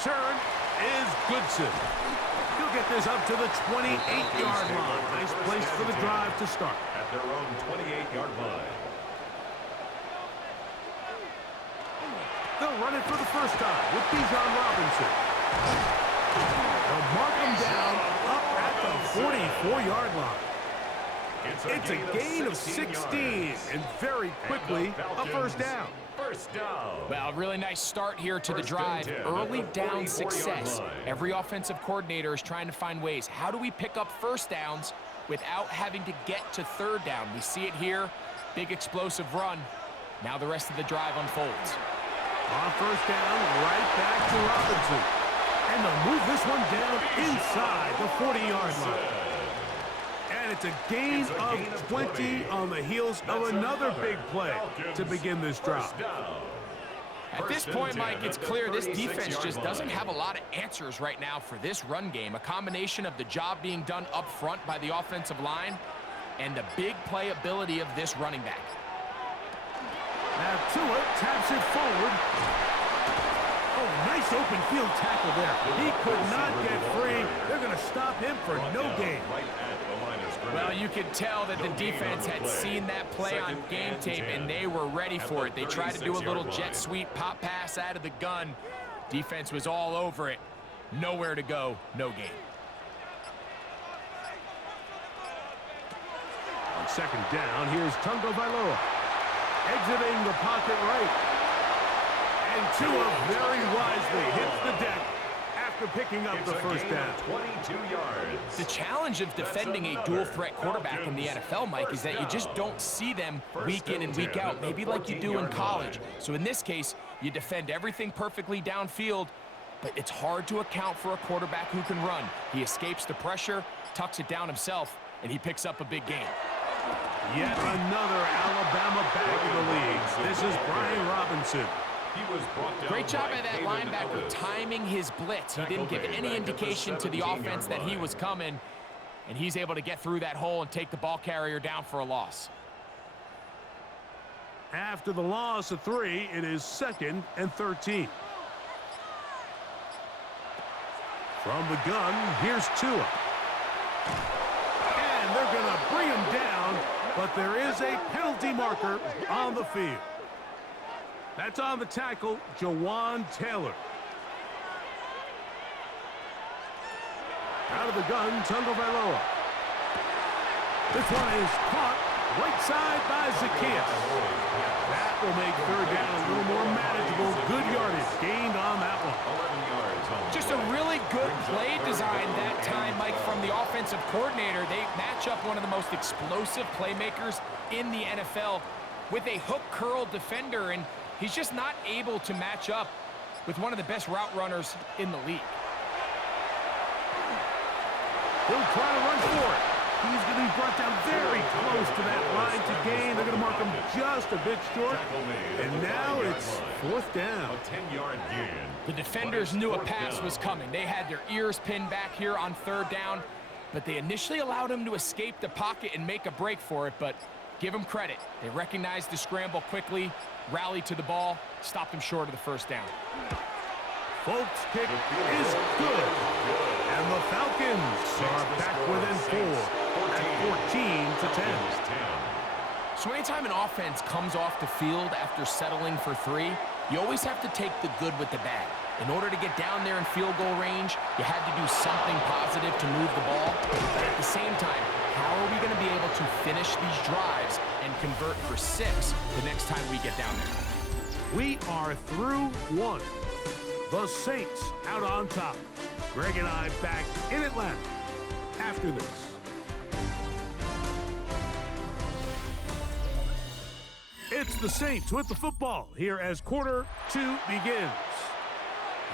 return is Goodson. He'll get this up to the 28-yard line. Nice place for the drive to start. At their own 28-yard line. They'll run it for the first time with Bijan Robinson. They'll mark him down up at the 44-yard line. It's a gain of 16, and very quickly, a first down. First down. Well, really nice start here to the drive. Early down success. Every offensive coordinator is trying to find ways. How do we pick up first downs without having to get to third down? We see it here. Big explosive run. Now the rest of the drive unfolds. On first down, right back to Robinson. And they'll move this one down inside the 40-yard line. And it's a gain of 20 on the heels of another big play to begin this drive. At this point, Mike, it's clear this defense just doesn't have a lot of answers right now for this run game. A combination of the job being done up front by the offensive line and the big playability of this running back. Now Tua taps it forward. Oh, nice open field tackle there. He could not get free. They're going to stop him for no gain. Well, you could tell that the defense had seen that play on game tape, and they were ready for it. They tried to do a little jet sweep pop pass out of the gun. Defense was all over it. Nowhere to go, no gain. On second down, here's Tungo Vailoa. Exiting the pocket right. And Tua very wisely hits the deck after picking up the first down. 22 yards. The challenge of defending a dual-threat quarterback in the NFL, Mike, is that you just don't see them week in and week out, maybe like you do in college. So in this case, you defend everything perfectly downfield, but it's hard to account for a quarterback who can run. He escapes the pressure, tucks it down himself, and he picks up a big gain. Yet another Alabama back in the league. This is Brian Robinson. Great job by that linebacker timing his blitz. He didn't give any indication to the offense that he was coming, and he's able to get through that hole and take the ball carrier down for a loss. After the loss of 3, it is 2nd and 13. From the gun, here's Tua. And they're going to bring him down, but there is a penalty marker on the field. That's on the tackle, Jawan Taylor. Out of the gun, Tungo Vailoa. This one is caught right side by Zacchaeus. That will make third down a little more manageable. Good yardage gained on that one. Just a really good play design that time, Mike, from the offensive coordinator. They match up one of the most explosive playmakers in the NFL with a hook curl defender, and he's just not able to match up with one of the best route runners in the league. He'll try to run for it. He's going to be brought down very close to that line to gain. They're going to mark him just a bit short. And now it's 4th down. A 10-yard gain. The defenders knew a pass was coming. They had their ears pinned back here on 3rd down, but they initially allowed him to escape the pocket and make a break for it, but give them credit. They recognized the scramble quickly, rallied to the ball, stopped him short of the 1st down. Folks' kick is good. And the Falcons are back within 4 at 14-10. So anytime an offense comes off the field after settling for 3, you always have to take the good with the bad. In order to get down there in field goal range, you had to do something positive to move the ball. But at the same time, how are we going to be able to finish these drives and convert for 6 the next time we get down there? We are through 1. The Saints out on top. Greg and I back in Atlanta after this. It's the Saints with the football here as quarter 2 begins.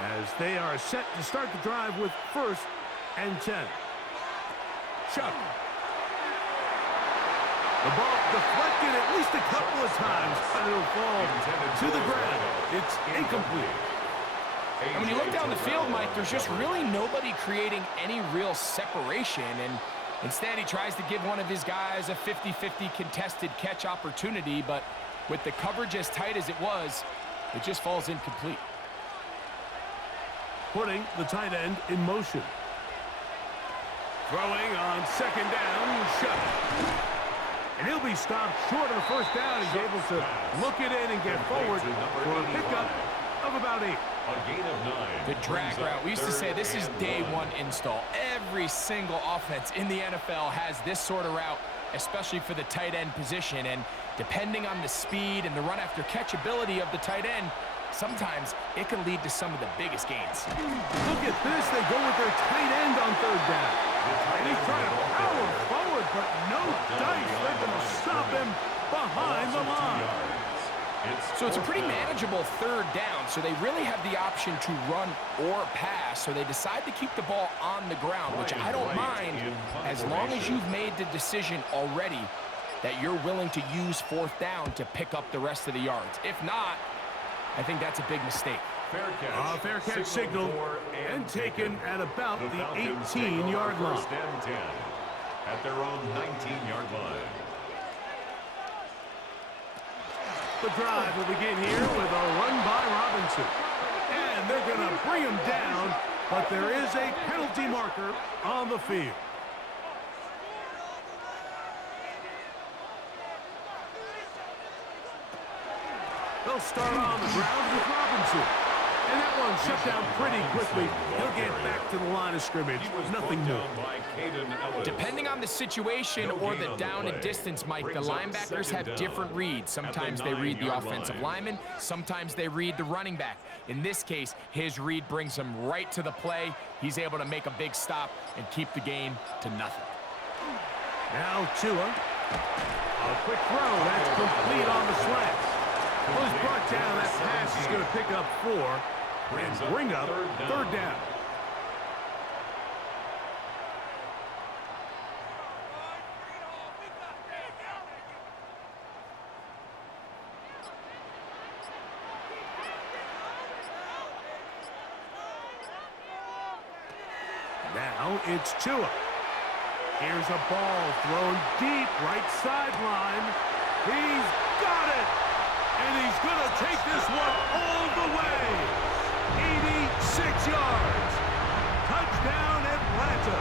As they are set to start the drive with 1st and 10. Chuck. The ball deflected at least a couple of times, but it'll fall to the ground. It's incomplete. And when you look down the field, Mike, there's just really nobody creating any real separation, and instead he tries to give one of his guys a 50-50 contested catch opportunity, but with the coverage as tight as it was, it just falls incomplete. putting the tight end in motion. Throwing on second down, Shuck. And he'll be stopped short of first down. He's able to look it in and get forward for a pickup of about 8. A gain of 9. The drag route. We used to say this is day one install. Every single offense in the NFL has this sort of route, especially for the tight end position. And depending on the speed and the run after catch ability of the tight end, sometimes it can lead to some of the biggest gains. Look at this. They go with their tight end on third down. And he's trying to power forward, but no dice. They're going to stop him behind the line. So it's a pretty manageable third down, so they really have the option to run or pass, so they decide to keep the ball on the ground, which I don't mind as long as you've made the decision already that you're willing to use fourth down to pick up the rest of the yards. If not, I think that's a big mistake. Fair catch signal and taken at about the 18-yard line. First and 10 at their own 19-yard line. The drive will begin here with a run by Robinson. And they're going to bring him down, but there is a penalty marker on the field. They'll start on the ground with Robinson. And that one shut down pretty quickly. He'll get back to the line of scrimmage. Nothing more. Depending on the situation or the down and distance, Mike, the linebackers have different reads. Sometimes they read the offensive lineman. Sometimes they read the running back. In this case, his read brings him right to the play. He's able to make a big stop and keep the game to nothing. Now Tua. A quick throw. That's complete on the slant. Was brought down. That pass is going to pick up 4 and bring up third down. Now it's Tua. Here's a ball thrown deep right sideline. He's got it. And he's going to take this one all the way. 86 yards. Touchdown, Atlanta.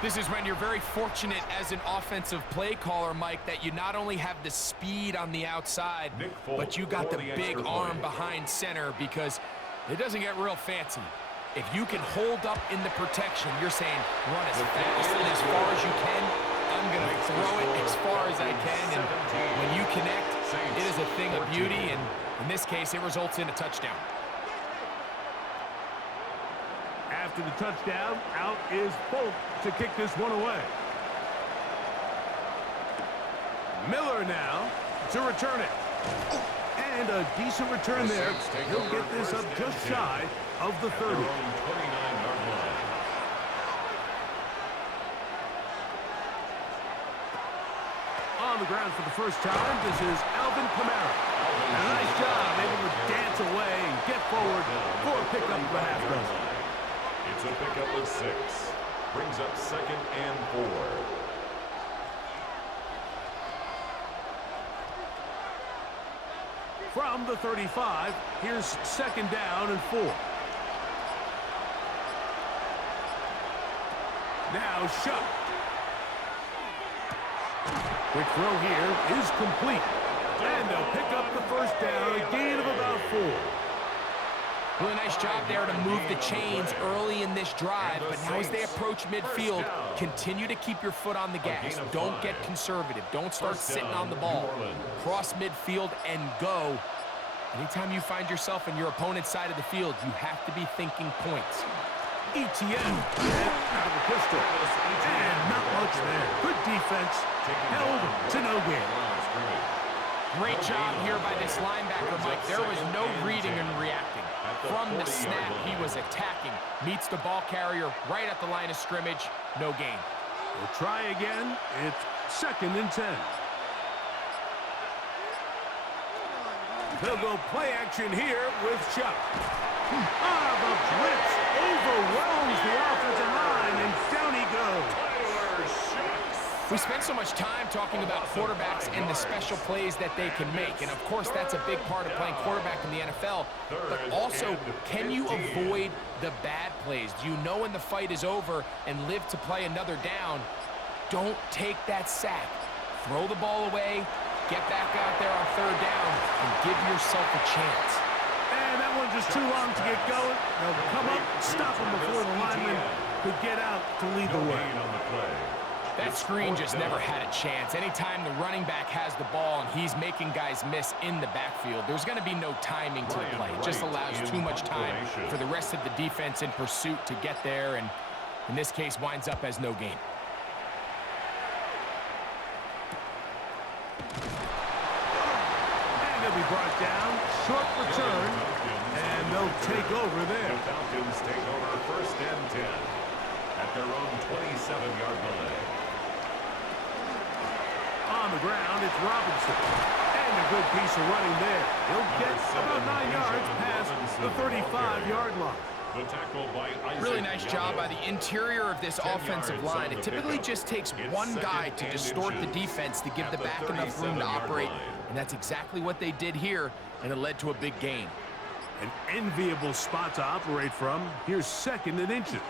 This is when you're very fortunate as an offensive play caller, Mike, that you not only have the speed on the outside, but you got the big arm behind center, because it doesn't get real fancy. If you can hold up in the protection, you're saying run as fast and as far as you can. I'm going to throw it as far as I can, and when you connect, it is a thing of beauty, and in this case, it results in a touchdown. After the touchdown, out is Folk to kick this one away. Miller now to return it. And a decent return there. He'll get this up just shy of the 30. 29-yard line. On the ground for the first time, this is Alvin Kamara. And a nice job, able to dance away and get forward for a pickup of a half dozen. It's a pickup of 6. Brings up 2nd and 4. From the 35, here's 2nd down and 4. Now Shuck. Quick throw here is complete. And they'll pick up the first down, a gain of about 4. Really nice job there to move the chains early in this drive, but now as they approach midfield, continue to keep your foot on the gas. Don't get conservative. Don't start sitting on the ball. Cross midfield and go. Anytime you find yourself in your opponent's side of the field, you have to be thinking points. ETN out of the pistol. And not much there. Good defense. Held to no gain. Great job here by this linebacker, Mike. There was no reading and reacting. From the snap, he was attacking. Meets the ball carrier right at the line of scrimmage. No gain. We'll try again. It's 2nd and 10. They'll go play action here with Chuck. The blitz overwhelms the offensive line, and down he goes. We spend so much time talking about quarterbacks and the special plays that they can make. And, of course, that's a big part of playing quarterback in the NFL. But also, can you avoid the bad plays? Do you know when the fight is over and live to play another down? Don't take that sack. Throw the ball away, get back out there on third down, and give yourself a chance. And that one's just too long to get going. They'll come up, stop him before the lineman could get out to lead the way. That screen just never had a chance. Anytime the running back has the ball and he's making guys miss in the backfield, there's going to be no timing to the play. It just allows too much time for the rest of the defense in pursuit to get there, and in this case winds up as no gain. And they'll be brought down. Short return, and they'll take over there. The Falcons take over 1st and 10 at their own 27-yard line. On the ground, it's Robinson. And a good piece of running there. He'll get about 9 yards past the 35-yard line. The tackle by Isaac Really nice job by the interior of this offensive line. It typically just takes one guy to distort the defense to give the back enough room to operate. And that's exactly what they did here, and it led to a big gain. An enviable spot to operate from. Here's 2nd and inches.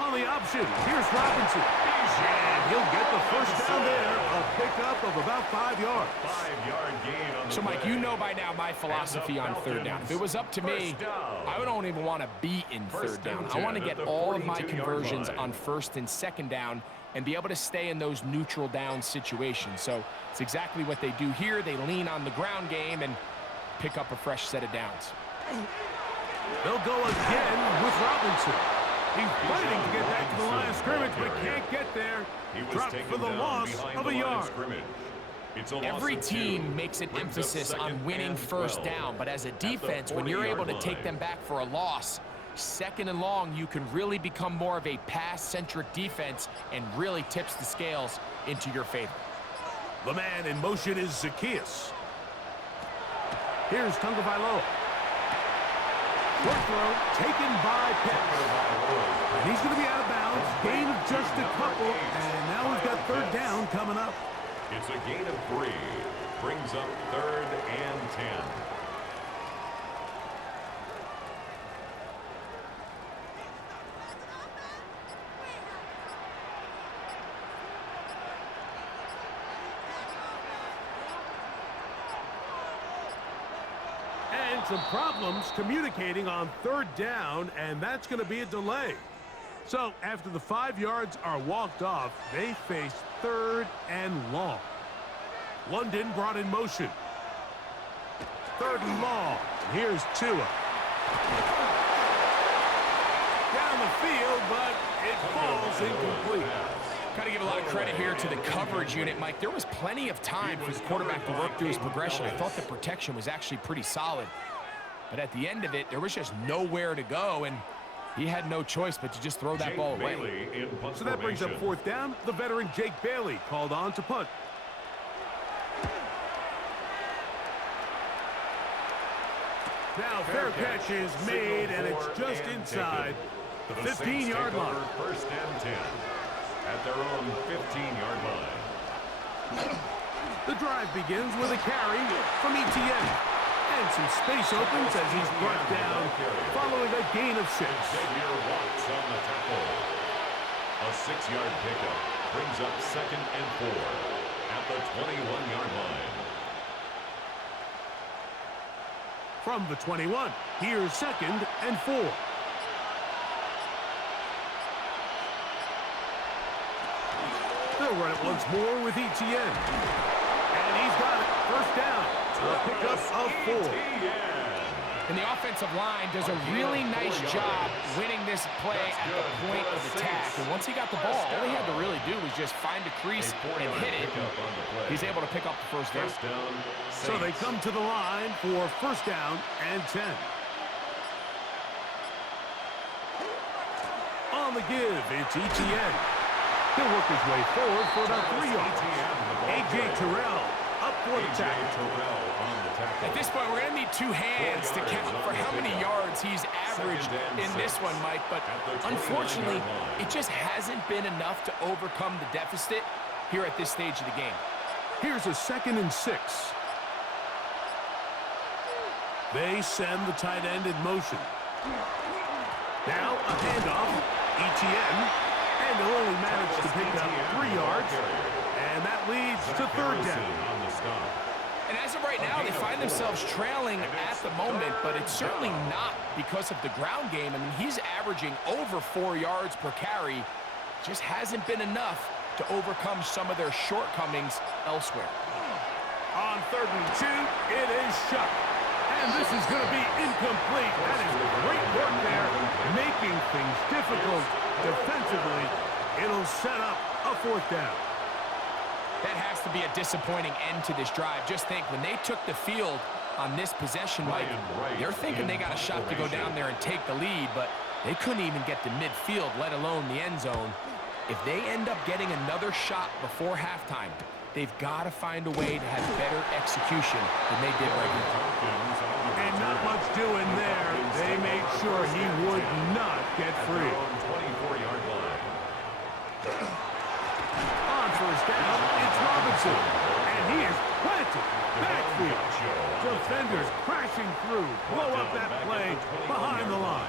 On the option, here's Robinson. And he'll get the first down there. A pickup of about 5 yards. 5-yard gain on the So, Mike, play. you know by now my philosophy on third down. If it was up to me, I don't even want to be in third down. I want to get all of my conversions on 1st and 2nd down and be able to stay in those neutral down situations. So it's exactly what they do here. They lean on the ground game and pick up a fresh set of downs. They'll go again with Robinson. He's fighting to get back to the line of scrimmage, but can't get there. Dropped for the loss of a yard. Every team makes an emphasis on winning first down, but as a defense, when you're able to take them back for a loss, 2nd and long, you can really become more of a pass-centric defense and really tips the scales into your favor. The man in motion is Zacchaeus. Here's Tagovailoa. Short throw taken by Pitts. And he's going to be out of bounds. Gain of just a couple. And now we've got 3rd down coming up. It's a gain of 3. Brings up 3rd and 10. And some problems communicating on 3rd down, and that's going to be a delay. So after the 5 yards are walked off, they face 3rd and long. London brought in motion. 3rd and long. Here's Tua. Down the field, but it falls incomplete. Got to give a lot of credit here to the coverage unit, Mike. There was plenty of time for the quarterback to work through his progression. I thought the protection was actually pretty solid. But at the end of it, there was just nowhere to go, and he had no choice but to just throw that ball away. So that brings up 4th down. The veteran Jake Bailey called on to punt. Now fair catch is made, and it's just inside the 15-yard line. 1st and 10 at their own 15-yard line. The drive begins with a carry from Etienne. And some space opens as he's brought down following a gain of 6. Xavier Watts on the tackle. A 6-yard pickup brings up 2nd and 4 at the 21-yard line. From the 21, here's 2nd and 4. They'll run it once more with Etienne. And he's got it. 1st down. A pickup of 4. And the offensive line does a really nice job winning this play at the point of attack. And once he got the ball, all he had to really do was just find a crease and hit it. He's able to pick up the 1st down. So they come to the line for 1st down and 10. On the give, it's Etienne. He'll work his way forward for about 3 yards. A.J. Terrell up for the tackle. At this point, we're going to need 2 hands to count for how many yards he's averaged in this one, Mike. But unfortunately, it just hasn't been enough to overcome the deficit. here at this stage of the game. Here's a 2nd and 6. They send the tight end in motion. Now a handoff. ETN. And they'll only manage to pick up 3 yards. And that leads to 3rd down. And as of right now, they find themselves trailing at the moment, but it's certainly not because of the ground game. I mean, he's averaging over 4 yards per carry. Just hasn't been enough to overcome some of their shortcomings elsewhere. On 3rd and 2, it is shut. And this is going to be incomplete. That is great work there, making things difficult defensively. It'll set up a 4th down. That has to be a disappointing end to this drive. Just think, when they took the field on this possession, Mike, they're thinking they got a shot to go down there and take the lead, but they couldn't even get to midfield, let alone the end zone. If they end up getting another shot before halftime, they've got to find a way to have better execution than they did right now. And not much doing there. They made sure he would not get free. 24-yard line. On 1st down, it's Robinson. And he is planted. Backfield. Defenders crashing through. Blow up that play behind the line.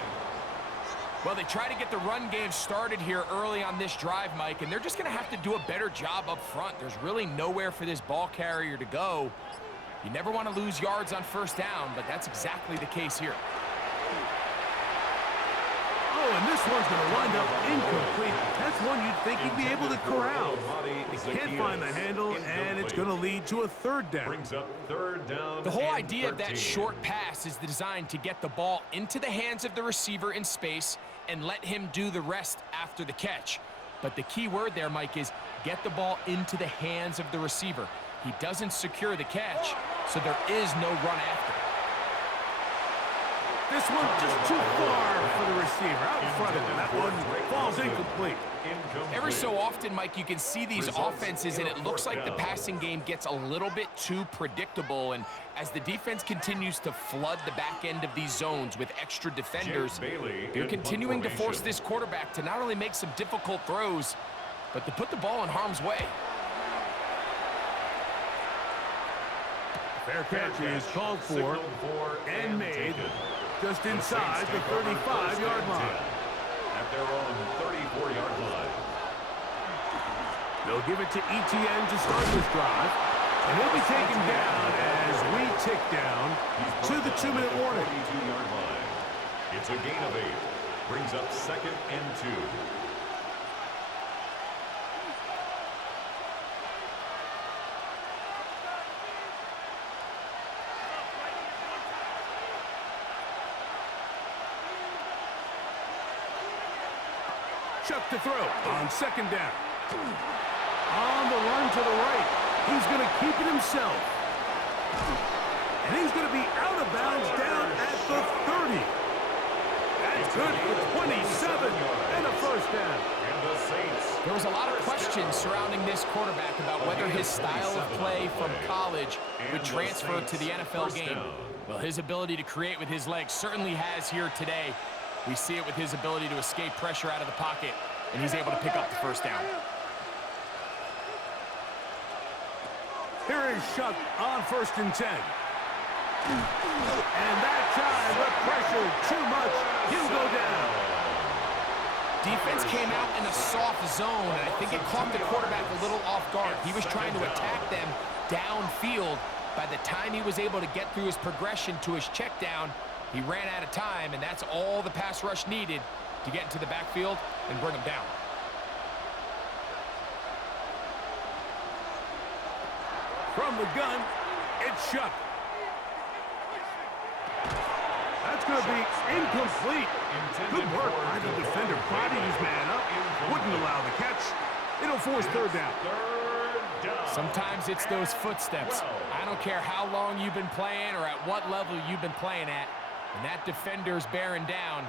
Well, they try to get the run game started here early on this drive, Mike, and they're just going to have to do a better job up front. There's really nowhere for this ball carrier to go. You never want to lose yards on 1st down, but that's exactly the case here. Oh, and this one's going to wind up incomplete. That's one you'd think he'd be able to corral. He can't find the handle, and it's going to lead to a 3rd down. Brings up 3rd down. The whole idea of that short pass is designed to get the ball into the hands of the receiver in space and let him do the rest after the catch. But the key word there, Mike, is get the ball into the hands of the receiver. He doesn't secure the catch, so there is no run after. This one just too far for the receiver. Out in front of him. That one falls incomplete. Every so often, Mike, you can see these offenses, and it looks like the passing game gets a little bit too predictable. And as the defense continues to flood the back end of these zones with extra defenders, they're continuing to force this quarterback to not only make some difficult throws, but to put the ball in harm's way. Fair catch is called for and made just inside the 35-yard line. At their own 34-yard line. They'll give it to ETN to start this drive. And he'll be taken down as we tick down to the 2-minute warning. 32-yard line. It's a gain of 8. Brings up 2nd and 2. Chuck to throw on 2nd down. On the run to the right. He's going to keep it himself. And he's going to be out of bounds down at the 30. That's good for 27 and a 1st down. There was a lot of questions surrounding this quarterback about whether his style of play from college would transfer to the NFL game. Well, his ability to create with his legs certainly has here today. We see it with his ability to escape pressure out of the pocket, and he's able to pick up the 1st down. Here is Shuck on 1st and 10. And that time, the pressure too much. He'll go down. Defense came out in a soft zone, and I think it caught the quarterback a little off guard. He was trying to attack them downfield. By the time he was able to get through his progression to his check down, he ran out of time, and that's all the pass rush needed to get into the backfield and bring him down. From the gun, it's Shuck. That's going to be incomplete. Good work by the defender. Prodding his man up. Wouldn't allow the catch. It'll force 3rd down. Sometimes it's those footsteps. I don't care how long you've been playing or at what level you've been playing at. When that defender's bearing down,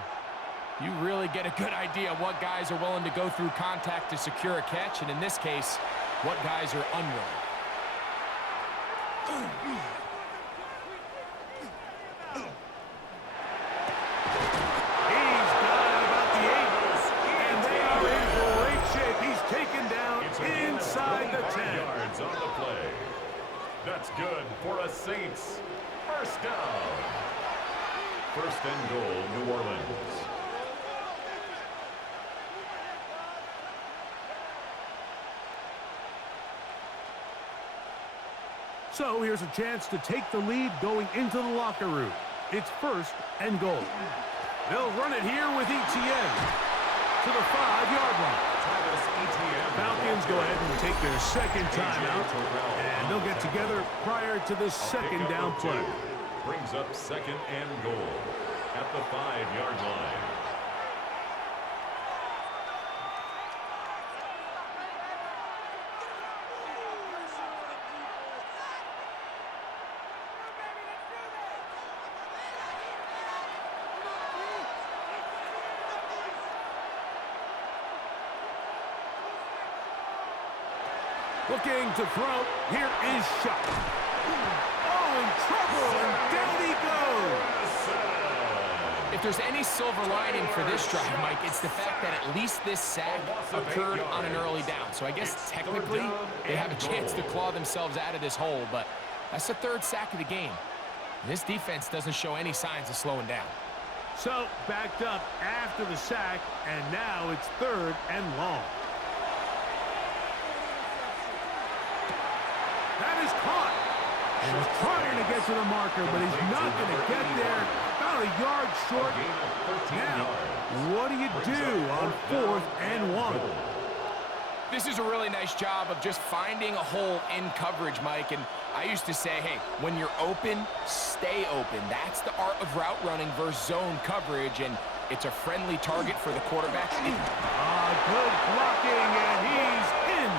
you really get a good idea of what guys are willing to go through contact to secure a catch, and in this case, what guys are unwilling. He's got about the 8, and they are in great shape. He's taken down inside the Saints. First down. First and goal, New Orleans. So here's a chance to take the lead going into the locker room. It's first and goal. They'll run it here with ETN to the 5-yard line. Falcons go ahead and take their second timeout, and they'll get together prior to the second down play. Brings up second and goal at the 5-yard line. Looking to throw. Here is shot. Oh, in trouble, and down he goes. If there's any silver lining for this drive, Mike, it's the fact that at least this sack occurred on an early down. So I guess technically they have a chance to claw themselves out of this hole, but that's the third sack of the game. And this defense doesn't show any signs of slowing down. So backed up after the sack, and now it's third and long. That is caught. He was trying to get to the marker, but he's not going to get there. About a yard short. Now, what do you do on 4th and 1? This is a really nice job of just finding a hole in coverage, Mike. And I used to say, hey, when you're open, stay open. That's the art of route running versus zone coverage, and it's a friendly target for the quarterback. Good blocking, and he's in.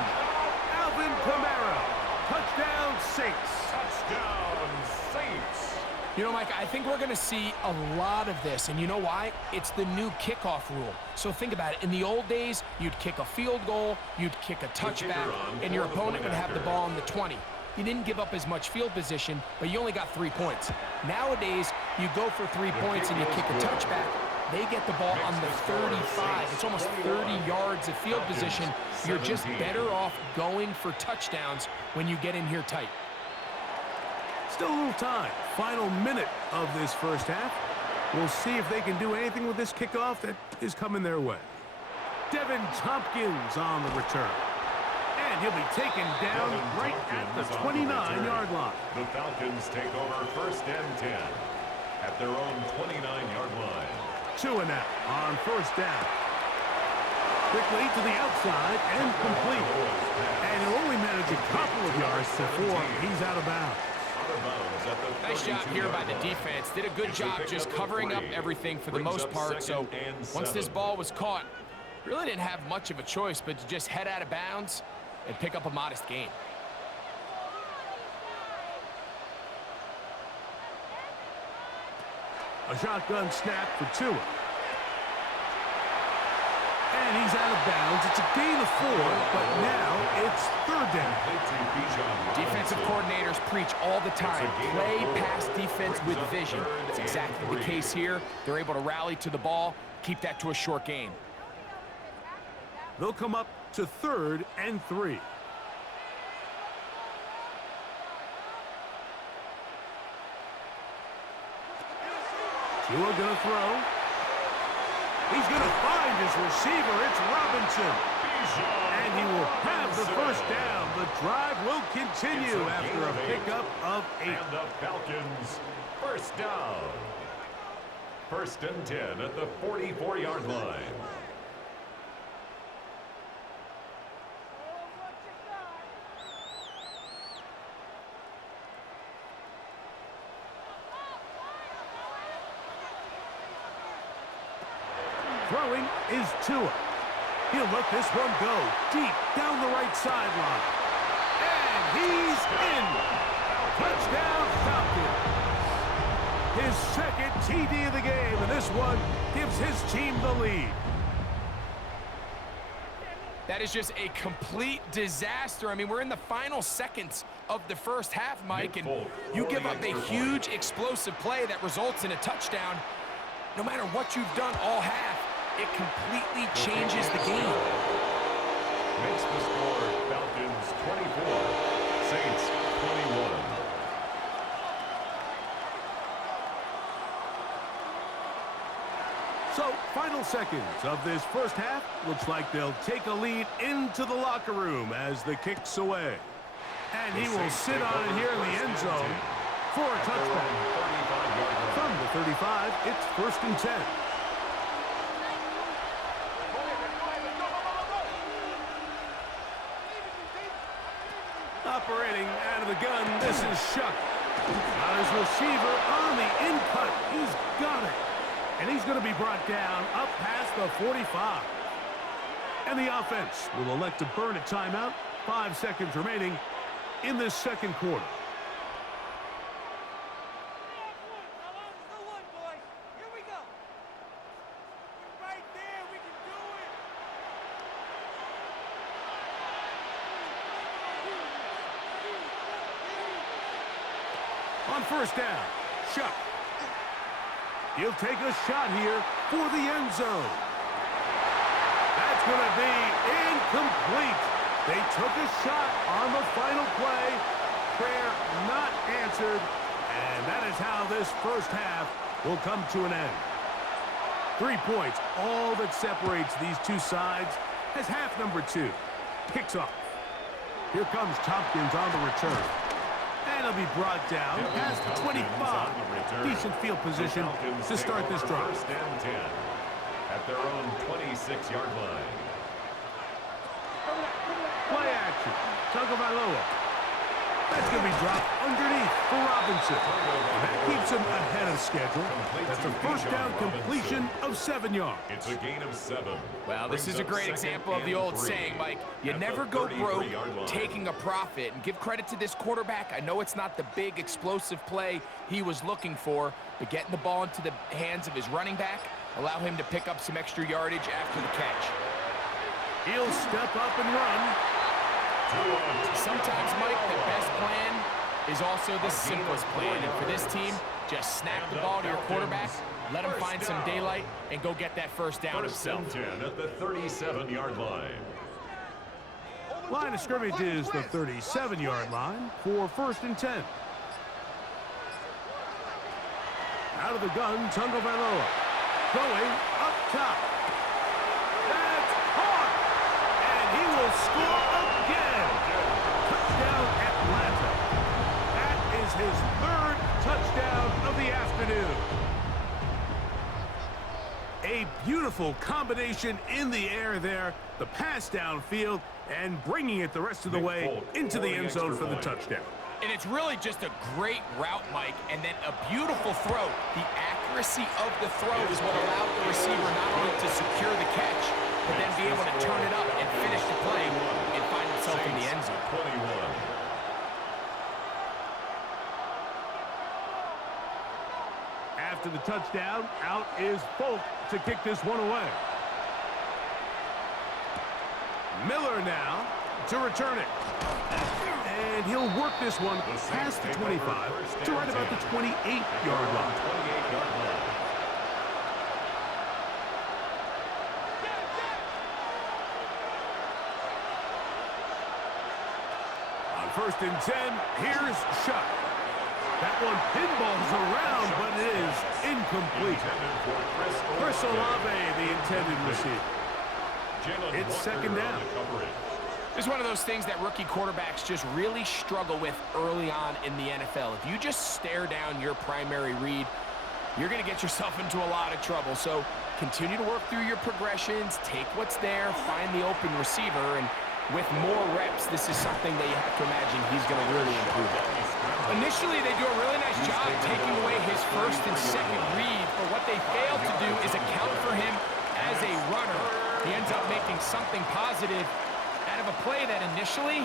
Alvin Kamara. Touchdown, Saints. Touchdown, Saints. You know, Mike, I think we're going to see a lot of this, and you know why? It's the new kickoff rule. So think about it. In the old days, you'd kick a field goal, you'd kick a touchback, and your opponent would have the ball on the 20. You didn't give up as much field position, but you only got 3 points. Nowadays, you go for 3 points and you kick a touchback. They get the ball on the 35. It's almost 30 yards of field position. You're just better off going for touchdowns when you get in here tight. Still a little time. Final minute of this first half. We'll see if they can do anything with this kickoff that is coming their way. Devin Tompkins on the return. And he'll be taken down right at the 29-yard line. The Falcons take over first and 10 at their own 29-yard line. 2 and out on first down. Quickly to the outside and complete. And he'll only manage a couple of yards before he's out of bounds. Nice job here by the defense. Did a good job just covering up everything for the most part. So once this ball was caught, really didn't have much of a choice but to just head out of bounds and pick up a modest gain. A shotgun snap for Tua. And he's out of bounds. It's a gain of 4, but now it's third down. Defensive coordinators preach all the time. Play pass defense with vision. It's exactly the case here. They're able to rally to the ball, keep that to a short gain. They'll come up to 3rd and 3. Tua gonna throw. He's gonna find his receiver. It's Robinson. And he will have the first down. The drive will continue after a pickup of 8. And the Falcons first down. First and 10 at the 44-yard line. Throwing is Tua. He'll let this one go deep down the right sideline. And he's in. Touchdown, Falcons. His second TD of the game, and this one gives his team the lead. That is just a complete disaster. I mean, we're in the final seconds of the first half, Mike, and you give up a huge explosive play that results in a touchdown. No matter what you've done all half, it completely changes the game. Makes the score Falcons 24, Saints 21. So, final seconds of this first half. Looks like they'll take a lead into the locker room as the kick's away. And he will sit on it here in the end zone for a touchdown. From the 35, it's 1st and 10. Operating out of the gun, this is Shuck. Now his receiver on the in-cut. He's got it. And he's going to be brought down up past the 45. And the offense will elect to burn a timeout. 5 seconds remaining in this second quarter. On first down, Shuck. He'll take a shot here for the end zone. That's going to be incomplete. They took a shot on the final play. Prayer not answered. And that is how this first half will come to an end. 3 points, all that separates these two sides as half number 2 kicks off. Here comes Tompkins on the return. And he'll be brought down past the 25. Decent field position to start this drive. 1st and 10 at their own 26-yard line. Play action. Tagovailoa. That's going to be dropped underneath for Robinson. And that keeps him ahead of schedule. That's a first down completion of 7 yards. It's a gain of 7. Well, this is a great example of the old saying, Mike. You never go broke taking a profit. And give credit to this quarterback. I know it's not the big explosive play he was looking for, but getting the ball into the hands of his running back allow him to pick up some extra yardage after the catch. He'll step up and run. Sometimes, Mike, the best plan is also the simplest plan. And for this team, just snap the ball to your quarterback, let him find some daylight, and go get that first down himself. 1st and 10 at the 37-yard line. Line of scrimmage is the 37-yard line for 1st and 10. Out of the gun, Tagovailoa. Going up top. That's caught! And he will score again. Touchdown, Atlanta. That is his 3rd touchdown of the afternoon. A beautiful combination in the air there. The pass downfield and bringing it the rest of the way into the end zone for the touchdown. And it's really just a great route, Mike, and then a beautiful throw. The accuracy of the throw is what allowed the receiver not only to secure the catch, but then be able to turn it up and finish the play and find himself in the end zone. 21. After the touchdown, out is Folk to kick this one away. Miller now to return it. And he'll work this one past the 25 to right about the 28-yard line. On 1st and 10, here's Shuck. That one pinballs around, but it is incomplete. Chris Olave, the intended receiver. It's 2nd down. It's one of those things that rookie quarterbacks just really struggle with early on in the NFL. If you just stare down your primary read, you're going to get yourself into a lot of trouble. So continue to work through your progressions, take what's there, find the open receiver, and with more reps, this is something that you have to imagine he's going to really improve on. Initially, they do a really nice job taking away his 1st and 2nd read, but what they fail to do is account for him as a runner. He ends up making something positive out of a play that initially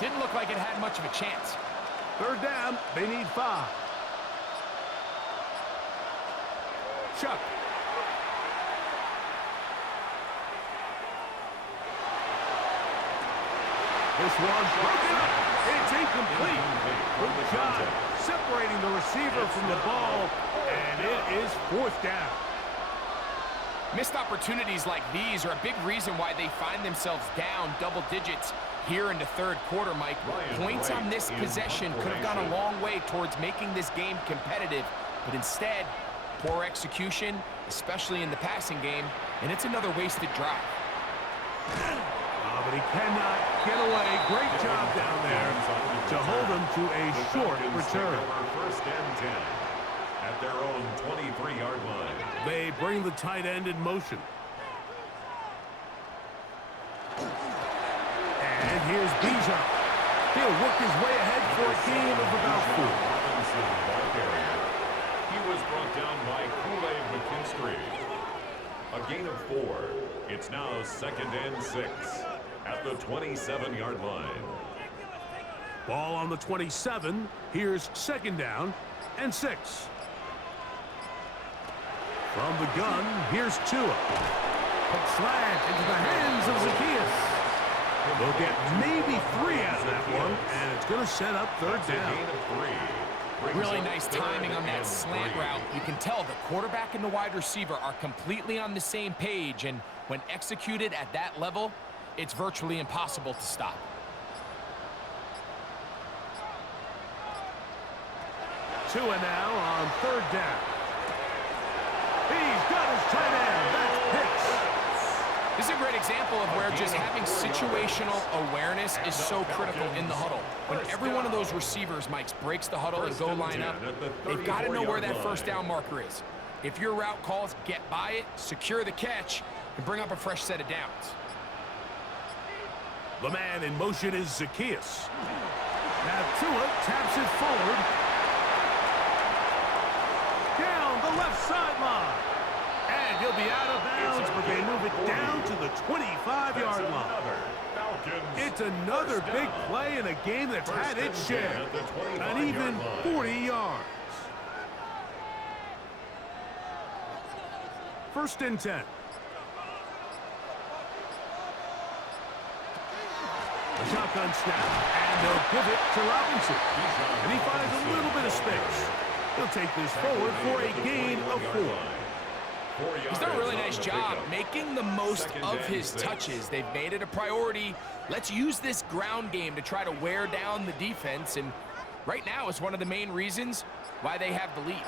didn't look like it had much of a chance. 3rd down, they need 5. Chuck. This one's broken up. It's incomplete. Good job separating the receiver from the ball, and it is 4th down. Missed opportunities like these are a big reason why they find themselves down double digits here in the 3rd quarter, Mike. Points on this possession could have gone a long way towards making this game competitive, but instead, poor execution, especially in the passing game, and it's another wasted drive. But he cannot get away. Great job down there to hold him to a short return. First and 10 at their own 23-yard line. They bring the tight end in motion. And here's Bijan. He'll work his way ahead for a gain of about 4. He was brought down by Kool-Aid McKinstry. A gain of 4. It's now 2nd and 6 at the 27-yard line. Ball on the 27. Here's 2nd down and 6. From the gun, here's Tua. Quick slant into the hands of Zacchaeus. They'll get maybe 3 out of that one, and it's going to set up 3rd down. Really nice timing on that slant route. You can tell the quarterback and the wide receiver are completely on the same page, and when executed at that level, it's virtually impossible to stop. Tua now on 3rd down. He's got his tight end. That's Hicks. This is a great example of where just having situational awareness is so critical in the huddle. When every one of those receivers, Mike, breaks the huddle and go line up, they've got to know where that 1st down marker is. If your route calls, get by it, secure the catch, and bring up a fresh set of downs. The man in motion is Zacchaeus. Now Tua taps it forward. Down the left sideline. And he'll be out of bounds, but they move it down to the 25-yard line. It's another big play in a game that's had its share. An even 40 yards. 1st and 10. A shotgun snap, and they'll give it to Robinson. And he finds a little bit of space. He'll take this forward for a gain of 4. He's done a really nice job making the most of his touches. They've made it a priority. Let's use this ground game to try to wear down the defense, and right now it's one of the main reasons why they have the lead.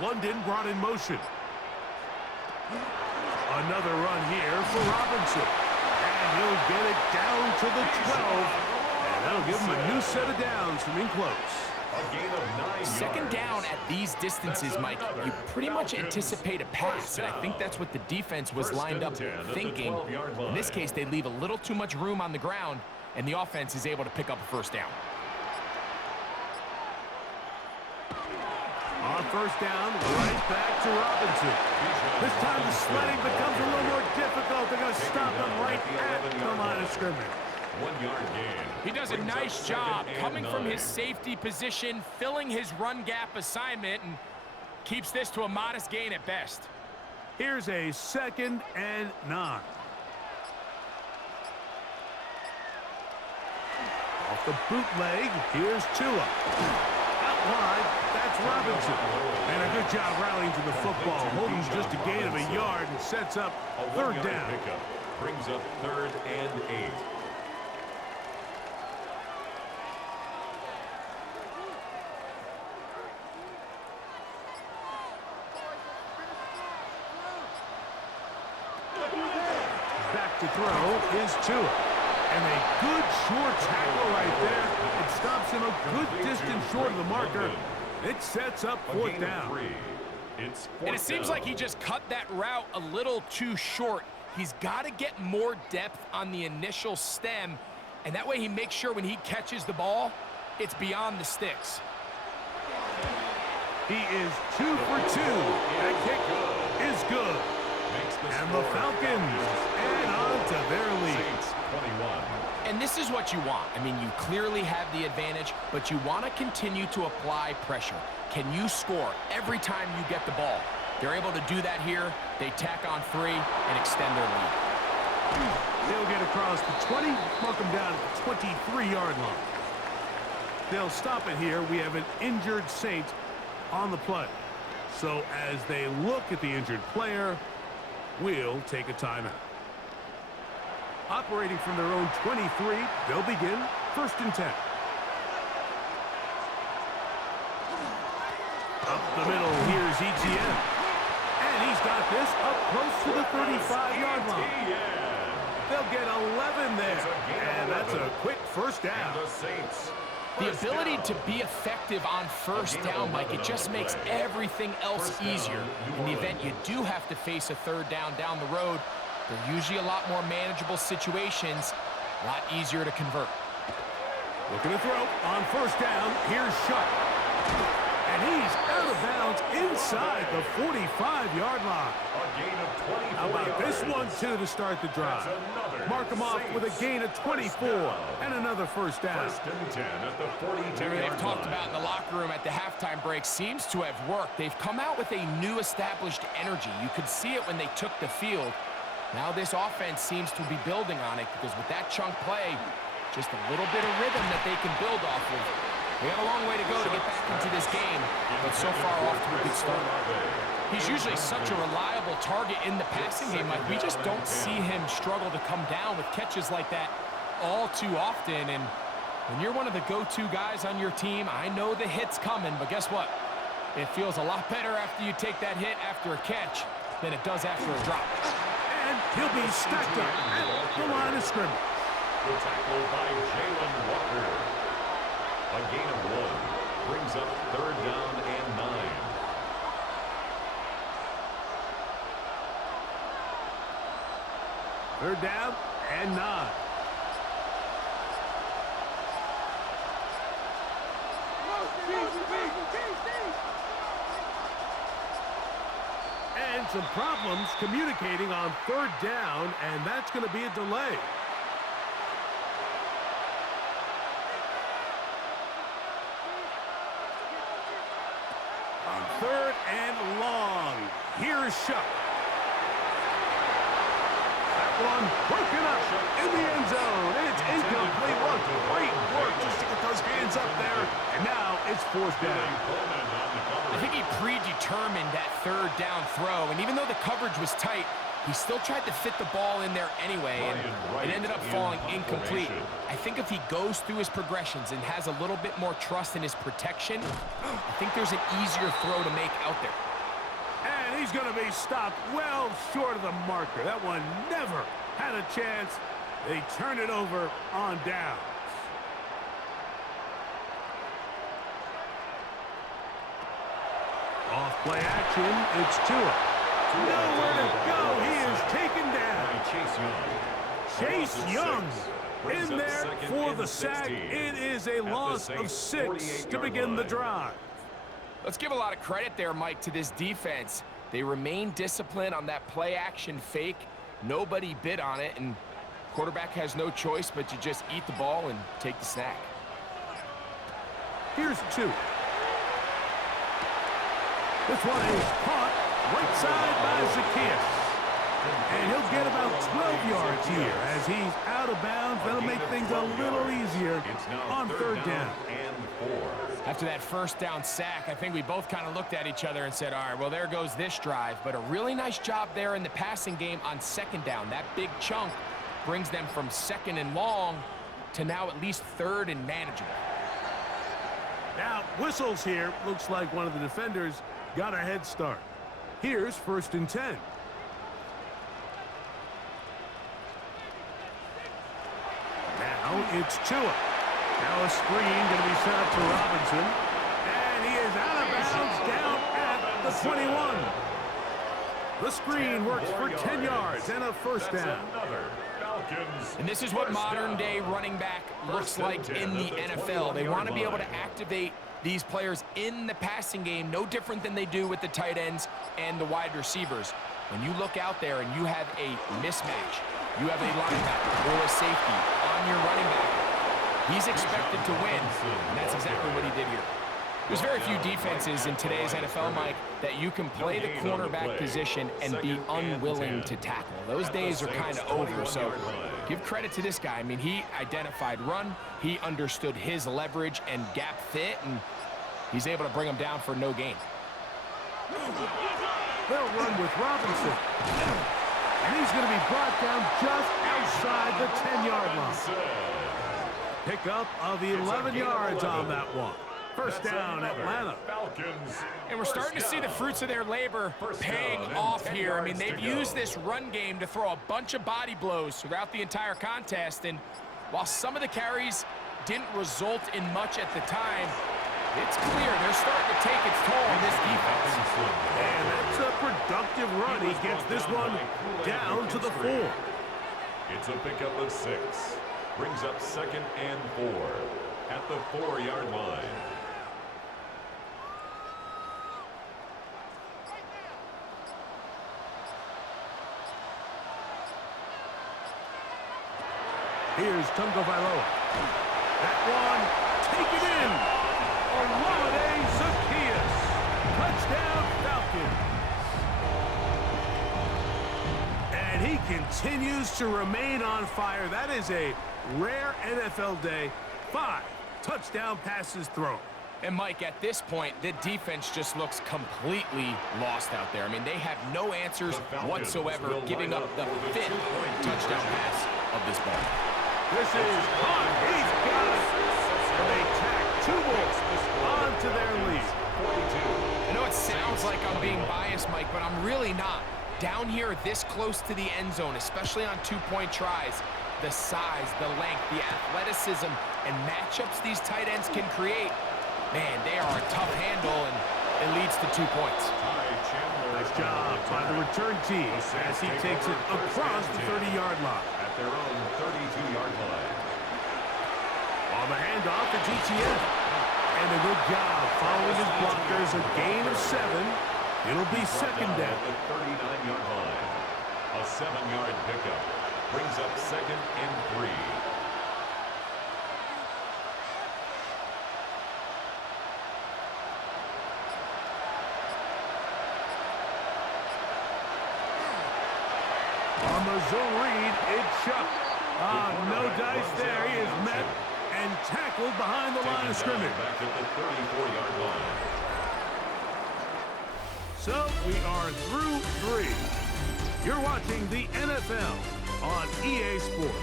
London brought in motion. Another run here for Robinson. And he'll get it down to the 12. And that'll give him a new set of downs from in close. A gain of 9 2nd down at these distances, Mike, you pretty much anticipate a pass, and I think that's what the defense was lined up thinking. In this case, they leave a little too much room on the ground, and the offense is able to pick up a 1st down. On 1st down, right back to Robinson. This time the sledding becomes a little more difficult. They're going to stop him right at the line of scrimmage. 1-yard gain. He does a nice job coming from his safety position, filling his run gap assignment, and keeps this to a modest gain at best. Here's a 2nd and 9. Off the bootleg, here's Tua. Out wide, that's Robinson. And a good job rallying to the football. Holding just a gain of a yard and sets up 3rd down. Pickup brings up 3rd and 8. Back to throw is Tua. And a good short tackle right there. It stops him a good distance short of the marker. It sets up 4th down. And it seems like he just cut that route a little too short. He's got to get more depth on the initial stem, and that way he makes sure when he catches the ball, it's beyond the sticks. He is 2 for 2. That kick is good. And the Falcons add on to their lead. And this is what you want. I mean, you clearly have the advantage, but you want to continue to apply pressure. Can you score every time you get the ball? They're able to do that here. They tack on 3 and extend their lead. They'll get across the 20, mark them down at the 23-yard line. They'll stop it here. We have an injured Saint on the play. So as they look at the injured player, we'll take a timeout. Operating from their own 23, they'll begin 1st and 10. Up the middle, here's ETN. And he's got this up close to the 35-yard line. They'll get 11 there. And that's a quick first down. The ability to be effective on first down, Mike, it just makes everything else easier. In the event you do have to face a third down the road, they're usually a lot more manageable situations, a lot easier to convert. Looking to throw on first down. Here's Shuck. And he's out of bounds inside the 45-yard line. How about this one, too, to start the drive? Mark him off with a gain of 24 and another first down. They've talked about in the locker room at the halftime break seems to have worked. They've come out with a new established energy. You could see it when they took the field. Now this offense seems to be building on it because with that chunk play, just a little bit of rhythm that they can build off of. We got a long way to go to get back into this game, but so far off to a good start. He's usually such a reliable target in the passing game. Like, we just don't see him struggle to come down with catches like that all too often. And when you're one of the go-to guys on your team, I know the hit's coming, but guess what? It feels a lot better after you take that hit after a catch than it does after a drop. And he'll be stacked up at the line of scrimmage. The tackle by Jalen Walker. A gain of 1 brings up third down and 9. Third down and 9. And some problems communicating on third down, and that's going to be a delay. On third and long, here's Shuck. That one broken up in the end zone. It's incomplete. What great work just to get those hands up there. And now it's fourth down. I think he predetermined that third down throw, and even though the coverage was tight, he still tried to fit the ball in there anyway, and it ended up falling incomplete. I think if he goes through his progressions and has a little bit more trust in his protection, I think there's an easier throw to make out there. And he's going to be stopped well short of the marker. That one never had a chance. They turn it over on downs. Off play action, it's Tua. Nowhere to go. He is taken down. Chase Young in there for the sack. It is a loss of 6 to begin the drive. Let's give a lot of credit there, Mike, to this defense. They remain disciplined on that play action fake. Nobody bid on it, and quarterback has no choice but to just eat the ball and take the snack. Here's 2. This one is caught right side by Zacchaeus. And he'll get about 12 yards here as he's out of bounds. That'll make things a little easier on third down. After that first down sack, I think we both kind of looked at each other and said, all right, well, there goes this drive. But a really nice job there in the passing game on second down. That big chunk brings them from second and long to now at least third and manageable. Now, whistles here. Looks like one of the defenders got a head start. Here's first and 10. Now it's Tua. Now a screen going to be set up to Robinson. And he is out of bounds down at the 21. The screen works for 10 yards and a first down. And this is what modern-day running back looks like in the NFL. They want to be able to activate these players in the passing game, no different than they do with the tight ends and the wide receivers. When you look out there and you have a mismatch, you have a linebacker or a safety on your running back, he's expected to win, and that's exactly what he did here. There's very few defenses in today's NFL, Mike, that you can play the cornerback position and be unwilling to tackle. Those days are kind of over, so give credit to this guy. I mean, he identified run, he understood his leverage and gap fit, and he's able to bring him down for no gain. They'll run with Robinson. And he's going to be brought down just outside the 10-yard line. Pickup of 11 yards on that one. First down, Atlanta. Falcons. And we're starting to see the fruits of their labor paying off here. I mean, they've used this run game to throw a bunch of body blows throughout the entire contest. And while some of the carries didn't result in much at the time, it's clear they're starting to take its toll on this defense. And that's a productive run. He gets this one down to the 4. It's a pickup of 6. Brings up 2nd and 4 at the 4-yard line. Here's Tungo Vailoa. That one, take it in. Olamide Zacchaeus. Touchdown, Falcons. And he continues to remain on fire. That is a rare NFL day. 5 touchdown passes thrown. And Mike, at this point, the defense just looks completely lost out there. I mean, they have no answers whatsoever, giving up the 5th touchdown pass of this ball. This is caught. He's got it. And they tack 2 more onto their lead. I know it sounds like I'm being biased, Mike, but I'm really not. Down here this close to the end zone, especially on 2-point tries, the size, the length, the athleticism, and matchups these tight ends can create, man, they are a tough handle, and it leads to 2 points. Nice job by the return team as he takes it across the 30-yard line. At their own 32-yard line. On the handoff, it's ETN. And a good job following his blockers. A gain of 7. It'll be 2nd down. At the 39-yard line. A 7-yard pickup. Brings up 2nd and 3. On the zone read, it's Chuck. No dice there. He is met and tackled behind the line of scrimmage. Back at the 34-yard line. So we are through 3. You're watching the NFL on EA Sports.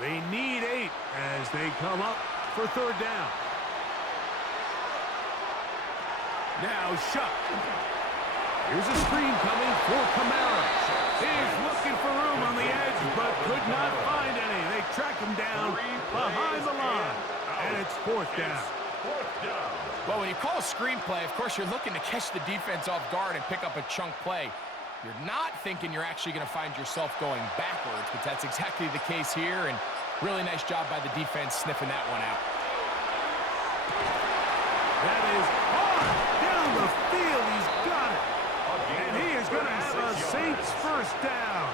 They need 8 as they come up for 3rd down. Now Shuck. Here's a screen coming for Kamara. He's looking for room on the edge, but could not find any. They track him down behind the line, and it's 4th down. Well, when you call a screenplay, of course, you're looking to catch the defense off guard and pick up a chunk play. You're not thinking you're actually going to find yourself going backwards, but that's exactly the case here, and really nice job by the defense sniffing that one out. That is hard down the field. He's got it. And he is going to have a Saints 1st down.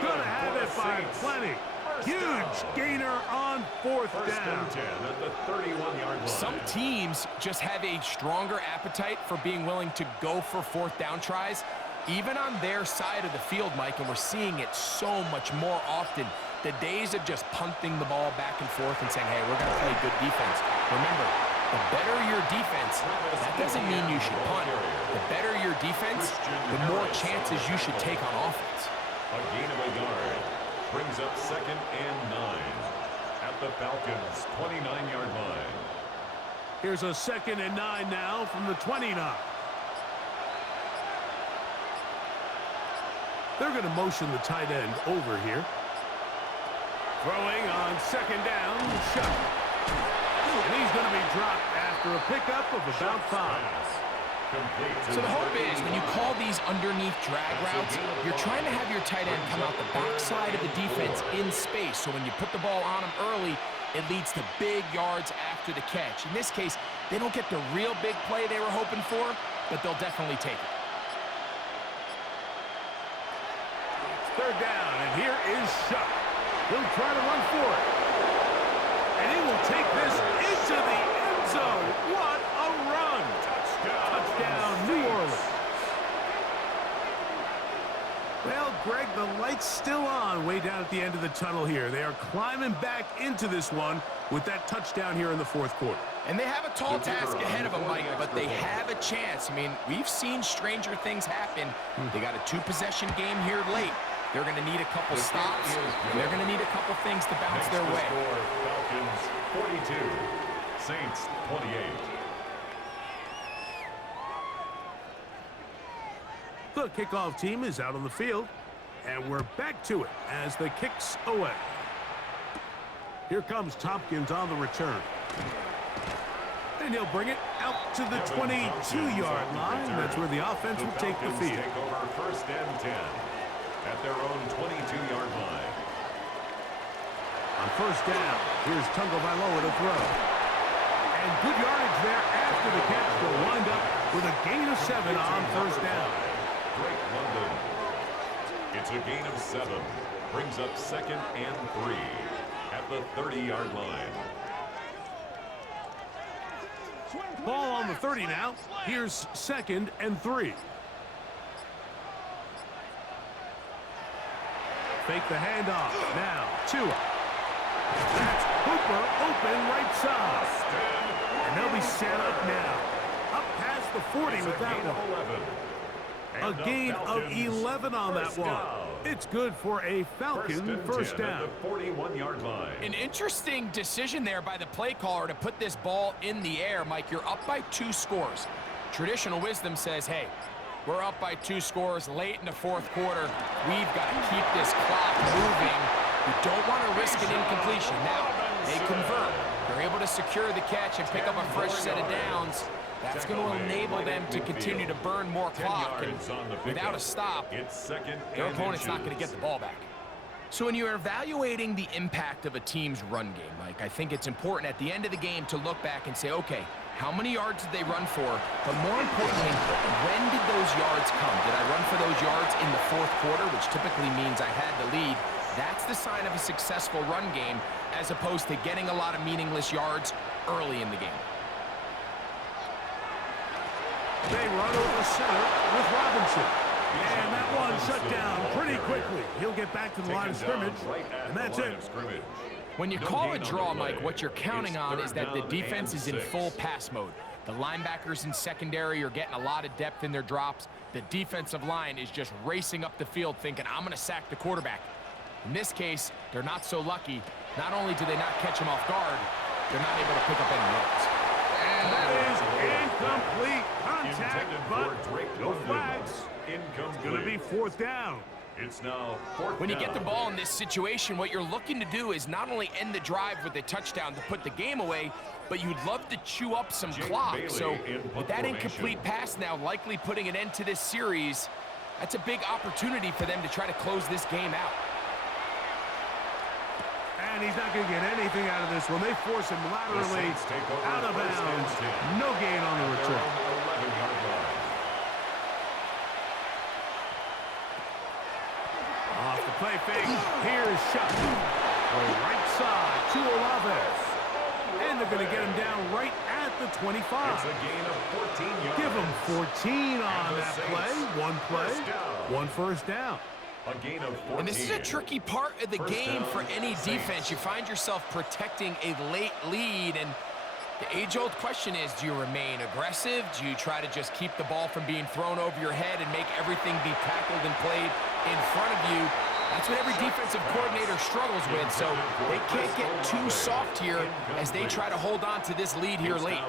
Going to have it by plenty. Huge gainer on 4th down. At the 31-yard line. Some teams just have a stronger appetite for being willing to go for 4th down tries, even on their side of the field, Mike, and we're seeing it so much more often. The days of just punting the ball back and forth and saying, hey, we're going to play good defense. Remember, the better your defense, that doesn't mean you should punt. The better your defense, the more chances you should take on offense. A gain of a yard. Brings up 2nd and 9 at the Falcons' 29-yard line. Here's a 2nd and 9 now from the 29. They're going to motion the tight end over here. Throwing on 2nd down, Shuck. And he's going to be dropped after a pickup of about 5. So the hope is when you call these underneath drag routes, you're trying to have your tight end come out the backside of the defense in space. So when you put the ball on him early, it leads to big yards after the catch. In this case, they don't get the real big play they were hoping for, but they'll definitely take it. 3rd down, and here is Shuck. He'll try to run for it. And he will take this into the end zone. What a run! Touchdown, New Orleans. Well, Greg, the light's still on way down at the end of the tunnel here. They are climbing back into this one with that touchdown here in the fourth quarter. And they have a tall task ahead of them, Mike, but they have a chance. I mean, we've seen stranger things happen. They got a two-possession game here late. They're going to need a couple stops, and they're going to need a couple things to bounce their way. Falcons 42, Saints 28. The kickoff team is out on the field, and we're back to it as the kick's away. Here comes Tompkins on the return. And he'll bring it out to the 22-yard line. That's where the offense will take the field. Take over first and 10 at their own 22-yard line. On first down, here's Tagovailoa to throw. And good yardage there after the catch. They'll wind up with a gain of 7 on first down. Drake London. It's a gain of 7. Brings up second and 3 at the 30-yard line. Ball on the 30 now. Here's second and 3. Fake the handoff. Now, Tua. That's Hooper open right side. And they'll be set up now. Up past the 40 with that one. A gain of 11 on that one. It's good for a Falcon first down. At the 41-yard line. An interesting decision there by the play caller to put this ball in the air. Mike, you're up by 2 scores. Traditional wisdom says, hey, we're up by 2 scores late in the fourth quarter. We've got to keep this clock moving. We don't want to risk an incompletion. Now, they convert. They're able to secure the catch and pick up a fresh set of downs. That's going to enable them to continue to burn more clock. And without a stop, their opponent's not going to get the ball back. So when you're evaluating the impact of a team's run game, Mike, I think it's important at the end of the game to look back and say, okay, how many yards did they run for? But more importantly, when did those yards come? Did I run for those yards in the fourth quarter, which typically means I had the lead? That's the sign of a successful run game, as opposed to getting a lot of meaningless yards early in the game. They run over center with Robinson. And that one shut down pretty quickly. He'll get back to the line of scrimmage, and that's it. When you call a draw, Mike, what you're counting on is that the defense is in full pass mode. The linebackers in secondary are getting a lot of depth in their drops. The defensive line is just racing up the field thinking, I'm going to sack the quarterback. In this case, they're not so lucky. Not only do they not catch him off guard, they're not able to pick up any yards. And that is incomplete contact, but no flags. It's going to be fourth down. It's now fourth When you down. get the ball in this situation, what you're looking to do is not only end the drive with a touchdown to put the game away, but you'd love to chew up some clock. So with that incomplete pass now likely putting an end to this series, that's a big opportunity for them to try to close this game out. And he's not going to get anything out of this one. They force him laterally out of bounds. No gain on the return. Off the play fake. Here's Shuck. Right side to Olave. And they're going to get him down right at the 25. It's a gain of 14 yards. Give him 14 on that play. One play, one first down. A gain of 14. And this is a tricky part of the game for any defense. You find yourself protecting a late lead, and the age-old question is, do you remain aggressive? Do you try to just keep the ball from being thrown over your head and make everything be tackled and played in front of you? That's what every defensive coordinator struggles with, so they can't get too soft here as they try to hold on to this lead here late.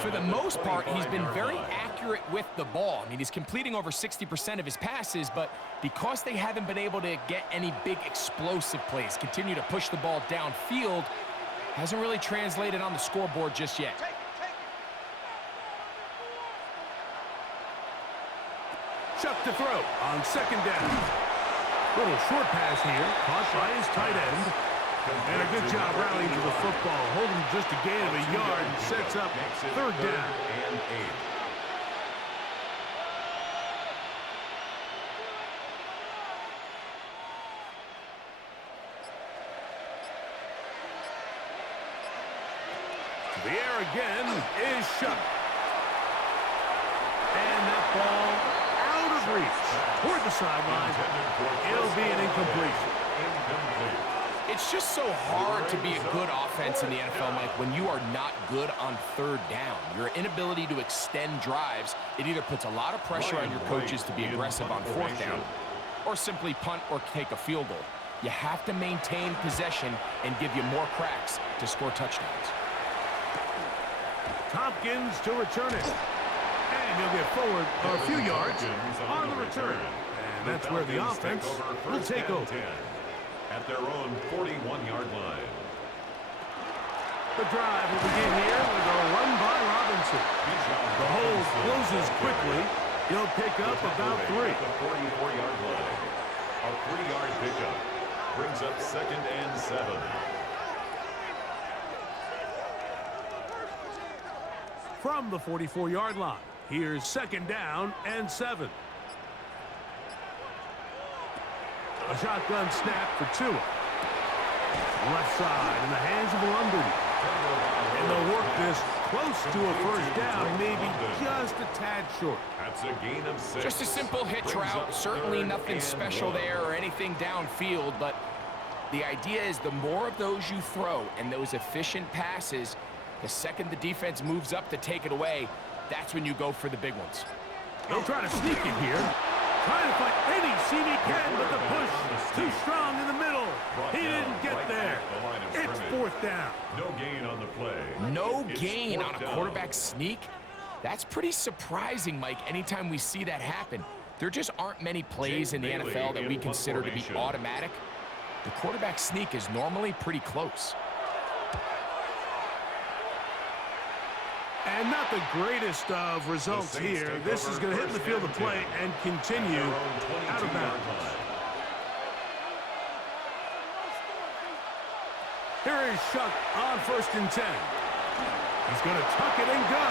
For the most part, he's been very accurate with the ball. I mean, he's completing over 60% of his passes, but because they haven't been able to get any big explosive plays, continue to push the ball downfield, hasn't really translated on the scoreboard just yet. Chuck to throw on second down. Little short pass here, caught by his tight end. And a good job rallying to the football, holding just a gain of a yard and sets up third down. And 8. The air again is Shuck. And that ball out of reached toward the sideline. It'll be an incompletion. It's just so hard to be a good offense in the NFL, Mike, when you are not good on third down. Your inability to extend drives, it either puts a lot of pressure on your coaches to be aggressive on fourth down or simply punt or take a field goal. You have to maintain possession and give you more cracks to score touchdowns. Tompkins to return it. And he'll get forward a few yards on the return. And that's where the offense will take over. At their own 41-yard line. The drive will begin here with a run by Robinson. The hole closes quickly. He'll pick up about 3. The 44-yard line. A 3-yard pickup brings up 2nd and 7. From the 44-yard line, here's 2nd down and 7. A shotgun snap for Tua. Left side in the hands of London. And they'll work this close to a first down, maybe just a tad short. That's a gain of 6. Just a simple hitch route. Certainly nothing special there or anything downfield, but the idea is the more of those you throw and those efficient passes, the second the defense moves up to take it away, that's when you go for the big ones. They'll try to sneak it here. Trying to find any seam he can, but the push too strong in the middle. He didn't get there. It's 4th down. No gain on the play. No gain on a quarterback sneak? That's pretty surprising, Mike, anytime we see that happen. There just aren't many plays in the NFL that we consider to be automatic. The quarterback sneak is normally pretty close. And not the greatest of results here. This is going to hit the field of play and continue out of bounds. Here is Shuck on 1st and 10. He's going to tuck it and go.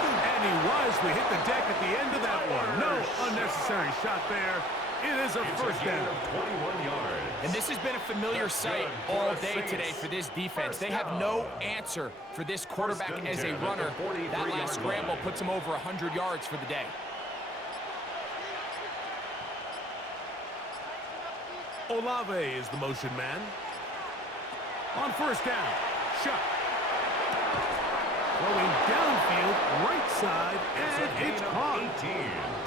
And he wisely hit the deck at the end of that one. No unnecessary shot there. It is a first down. 21 yards. And this has been a familiar sight all day today for this defense. They have no answer for this quarterback as a runner. That last scramble puts him over 100 yards for the day. Olave is the motion man. On 1st down, Shuck. Throwing downfield, right side, and it's caught.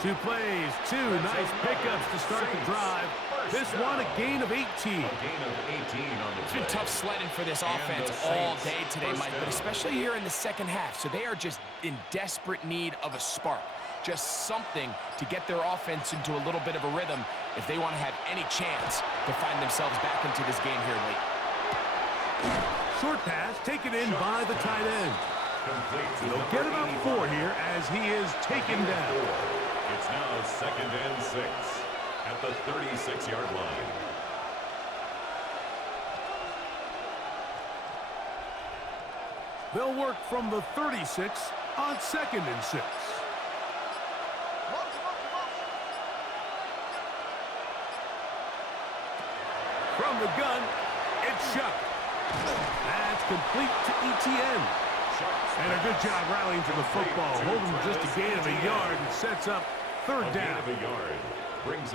2 plays, 2 nice pickups to start the drive. This one, a gain of 18. It's been tough sledding for this offense all day today, Mike, but especially here in the second half. So they are just in desperate need of a spark. Just something to get their offense into a little bit of a rhythm if they want to have any chance to find themselves back into this game here late. Short pass taken in by the tight end. He'll get about 4 here as he is taken down. It's now 2nd and 6 at the 36-yard line. They'll work from the 36 on 2nd and 6. From the gun, it's Shuck. That's complete to ETN. And a good job rallying to the football. Holding just a gain of a yard and sets up 3rd down.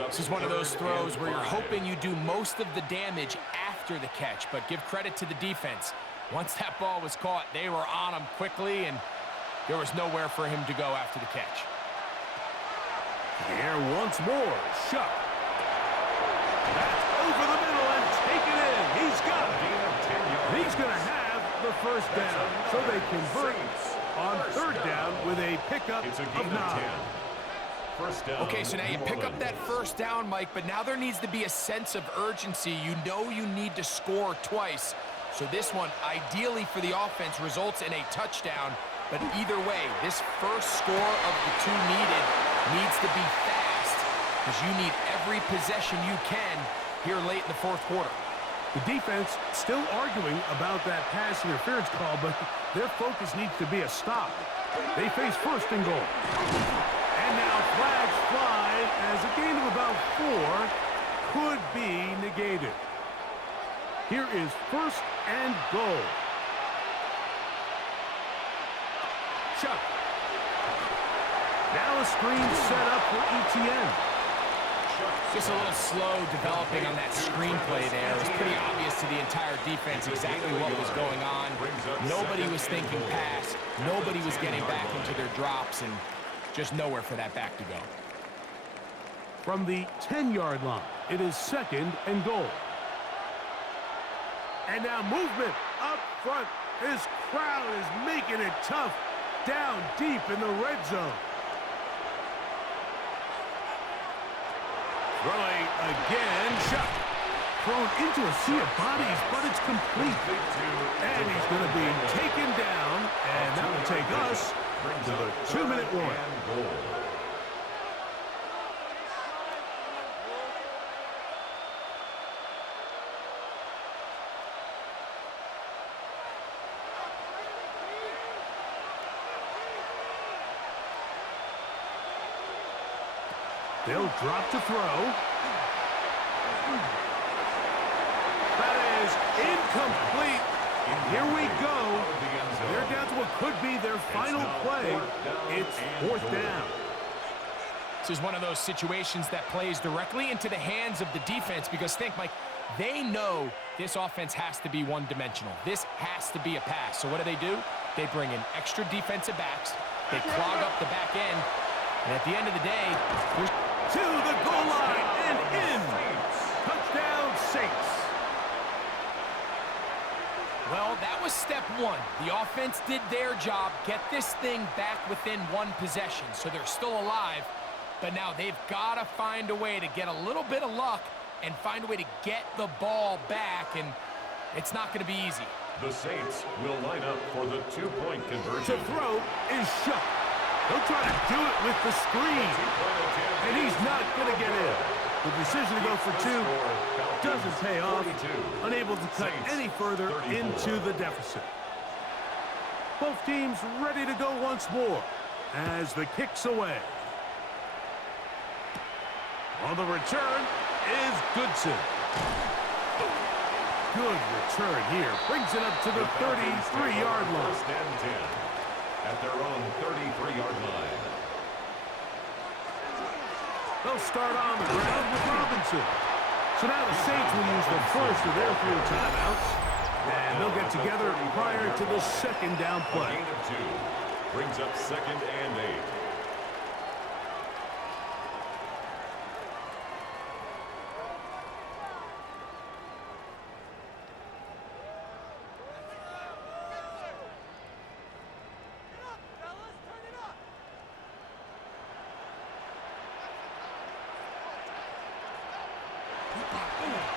This is one of those throws where you're hoping you do most of the damage after the catch, but give credit to the defense. Once that ball was caught, they were on him quickly, and there was nowhere for him to go after the catch. Here once more, Shuck. That's over the middle and taken in. He's got it. He's going to have the 1st down. So they convert on 3rd down with a pickup of 9. Okay, so now you pick up that 1st down, Mike, but now there needs to be a sense of urgency. You know you need to score twice. So this one, ideally for the offense, results in a touchdown. But either way, this first score of the 2 needed needs to be fast because you need every possession you can here late in the 4th quarter. The defense still arguing about that pass interference call, but their focus needs to be a stop. They face 1st and goal. And now flags fly as a gain of about 4 could be negated. Here is 1st and goal. Chuck. Now a screen set up for ETN. Just a little slow developing on that screenplay there. It was pretty obvious to the entire defense exactly what was going on. Nobody was thinking pass. Nobody was getting back into their drops, and just nowhere for that back to go. From the 10-yard line, it is 2nd and goal. And now movement up front. This crowd is making it tough down deep in the red zone. Throwing again, shot. Thrown into a sea of bodies, but it's complete. And he's going to be taken down, and that will take us to the 2-minute warning. They'll drop to throw. That is incomplete. Here we go. They're down to what could be their final play. It's 4th down. This is one of those situations that plays directly into the hands of the defense because think, Mike, they know this offense has to be one-dimensional. This has to be a pass. So what do? They bring in extra defensive backs. They clog up the back end. And at the end of the day, there's to the goal line and in. Touchdown, Saints. Well, that was step one. The offense did their job, get this thing back within one possession, so they're still alive. But now they've got to find a way to get a little bit of luck and find a way to get the ball back, and it's not going to be easy. The Saints will line up for the 2-point conversion. The throw is shut. They'll try to do it with the screen. And he's not going to get in. The decision to go for 2 doesn't pay off. Unable to cut any further into the deficit. Both teams ready to go once more as the kick's away. On the return is Goodson. Good return here. Brings it up to the 33-yard line. 1st and 10. At their own 33-yard line. They'll start on the ground with Robinson. So now the Saints will use the first of their 3 timeouts. And they'll get together prior to the 2nd down play. A gain of 2 brings up 2nd and 8.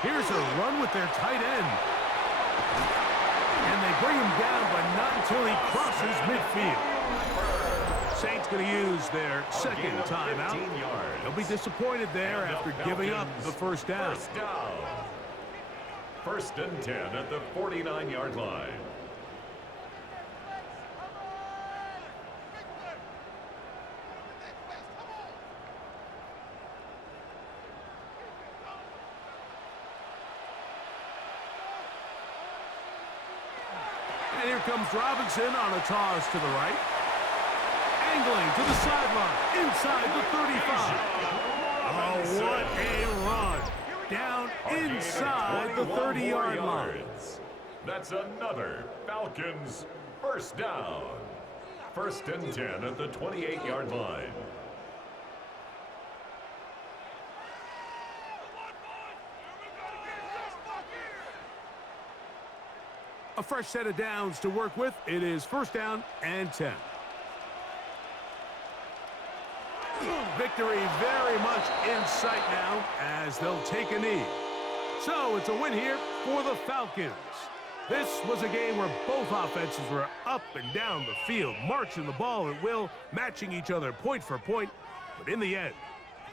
Here's a run with their tight end. And they bring him down, but not until he crosses midfield. Saints going to use their 2nd timeout. They'll be disappointed there after giving up the 1st down. 1st and 10 at the 49-yard line. And here comes Robinson on a toss to the right. Angling to the sideline, inside the 35. Oh, what a run. Down inside the 30-yard line. That's another Falcons 1st down. 1st and 10 at the 28-yard line. A fresh set of downs to work with. It is 1st down and 10. Victory very much in sight now as they'll take a knee. So it's a win here for the Falcons. This was a game where both offenses were up and down the field, marching the ball at will, matching each other point for point. But in the end,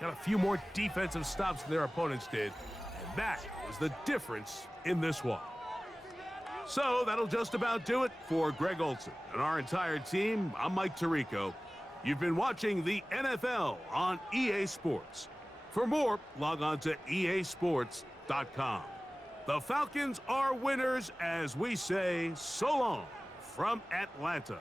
got a few more defensive stops than their opponents did. And that was the difference in this one. So that'll just about do it for Greg Olson and our entire team. I'm Mike Tirico. You've been watching the NFL on EA Sports. For more, log on to easports.com. The Falcons are winners as we say so long from Atlanta.